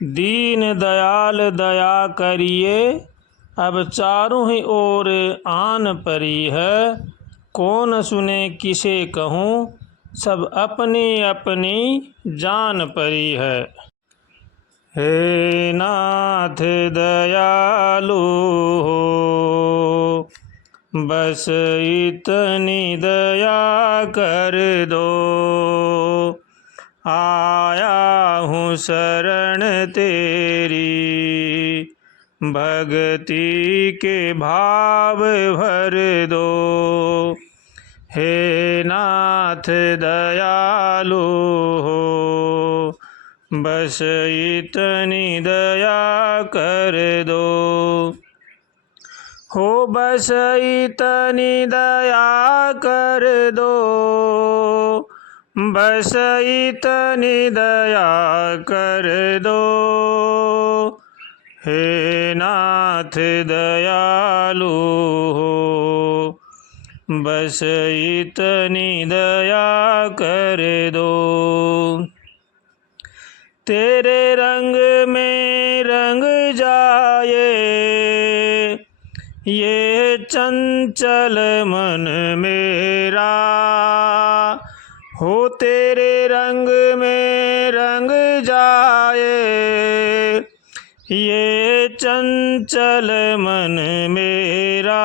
दीन दयाल दया करिए, अब चारों ही ओर आन परी है। कौन सुने किसे कहूँ, सब अपनी अपनी जान परी है। हे नाथ दयालु हो, बस इतनी दया कर दो। आया हूँ शरण तेरी, भक्ति के भाव भर दो। हे नाथ दयालु हो, बस इतनी दया कर दो। हो बस इतनी दया कर दो, बस इतनी दया कर दो। हे नाथ दयालु हो, बस इतनी दया कर दो। तेरे रंग में रंग जाए ये चंचल मन मेरा। हो तेरे रंग में रंग जाए ये चंचल मन मेरा।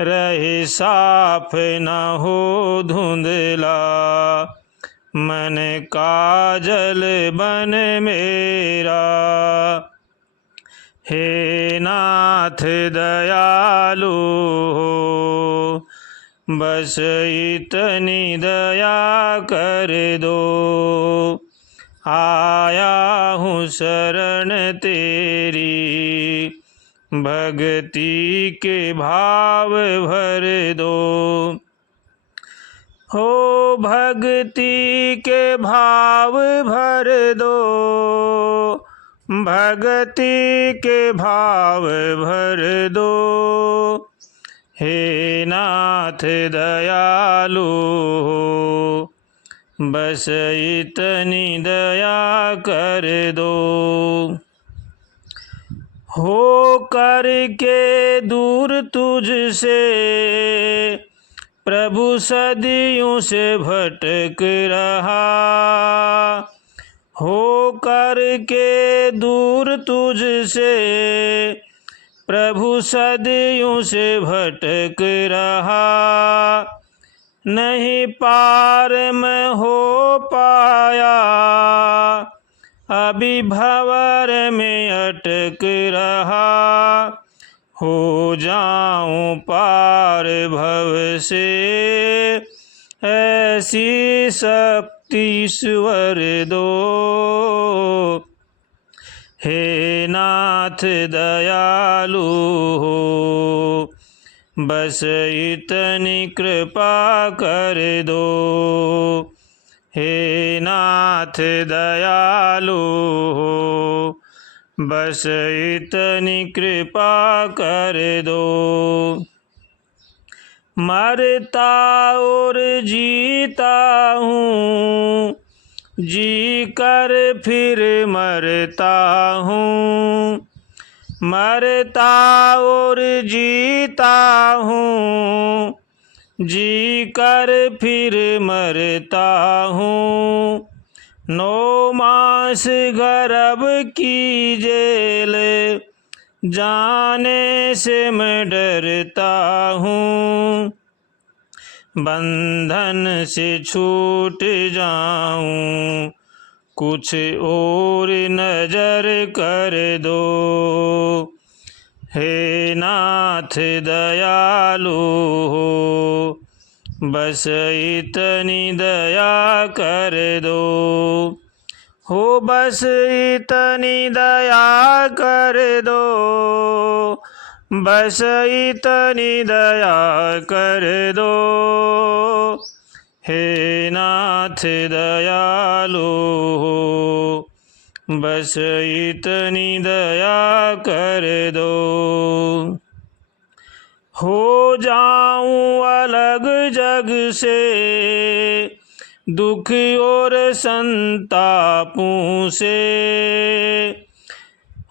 रहे साफ न हो धुंधला, मन काजल बन मेरा। हे नाथ दयालु हो, बस इतनी दया कर दो। आया हूँ शरण तेरी, भक्ति के भाव भर दो। हो भक्ति के भाव भर दो, भक्ति के भाव भर दो। हे नाथ दयालु हो, बस इतनी दया कर दो। हो करके दूर तुझसे प्रभु सदियों से भटक रहा। हो करके दूर तुझसे प्रभु सदियों से भटक रहा। नहीं पार में हो पाया, अभी भंवर में अटक रहा। हो जाऊं पार भव से, ऐसी शक्ति ईश्वर दो। हे नाथ दयालु हो, बस इतनी कृपा कर दो। हे नाथ दयालु हो, बस इतनी कृपा कर दो। मरता और जीता हूँ, जी कर फिर मरता हूँ। मरता और जीता हूँ, जी कर फिर मरता हूँ। 9 मास गर्भ की जेल, जाने से मैं डरता हूँ। बंधन से छूट जाऊं, कुछ और नजर कर दो। हे नाथ दयालु हो, बस इतनी दया कर दो। हो बस इतनी दया कर दो, बस इतनी दया कर दो। हे नाथ दयालु हो, बस इतनी दया कर दो। हो जाऊं अलग जग से, दुख और संतापों से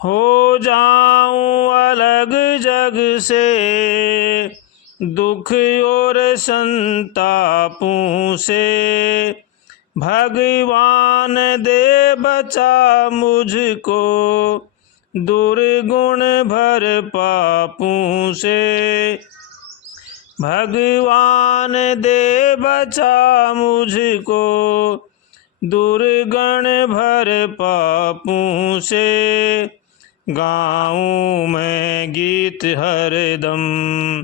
हो जाऊं अलग जग से। दुख और संतापों से भगवान दे बचा मुझको, दुर्गुण भर पापों से। भगवान दे बचा मुझको, दुर्गुण भर पापों से। गाऊं मैं गीत हरदम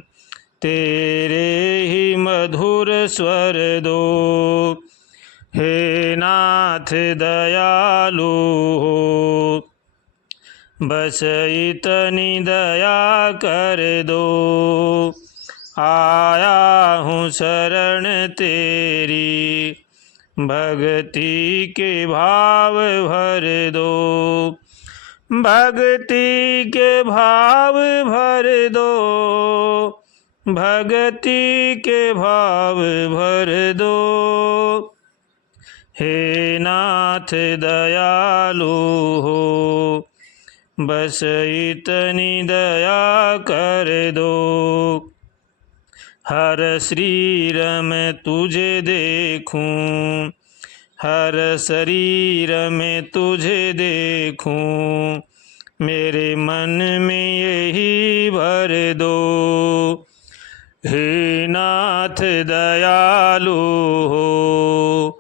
तेरे ही मधुर स्वर दो। हे नाथ दयालु हो, बस इतनी दया कर दो। आया हूँ शरण तेरी, भक्ति के भाव भर दो। भक्ति के भाव भर दो, भक्ति के भाव भर दो। हे नाथ दयालु हो, बस इतनी दया कर दो। हर शरीर में तुझे देखूं, हर शरीर में तुझे देखूं, मेरे मन में यही भर दो। हे नाथ दयालु हो,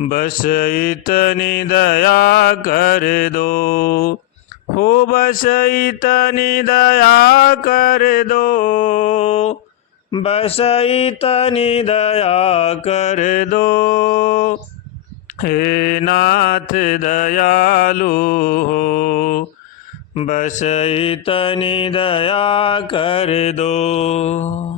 बस इतनी दया कर दो। हो बस इतनी दया कर दो, बस इतनी दया कर दो। हे नाथ दयालु हो, बस इतनी दया कर दो।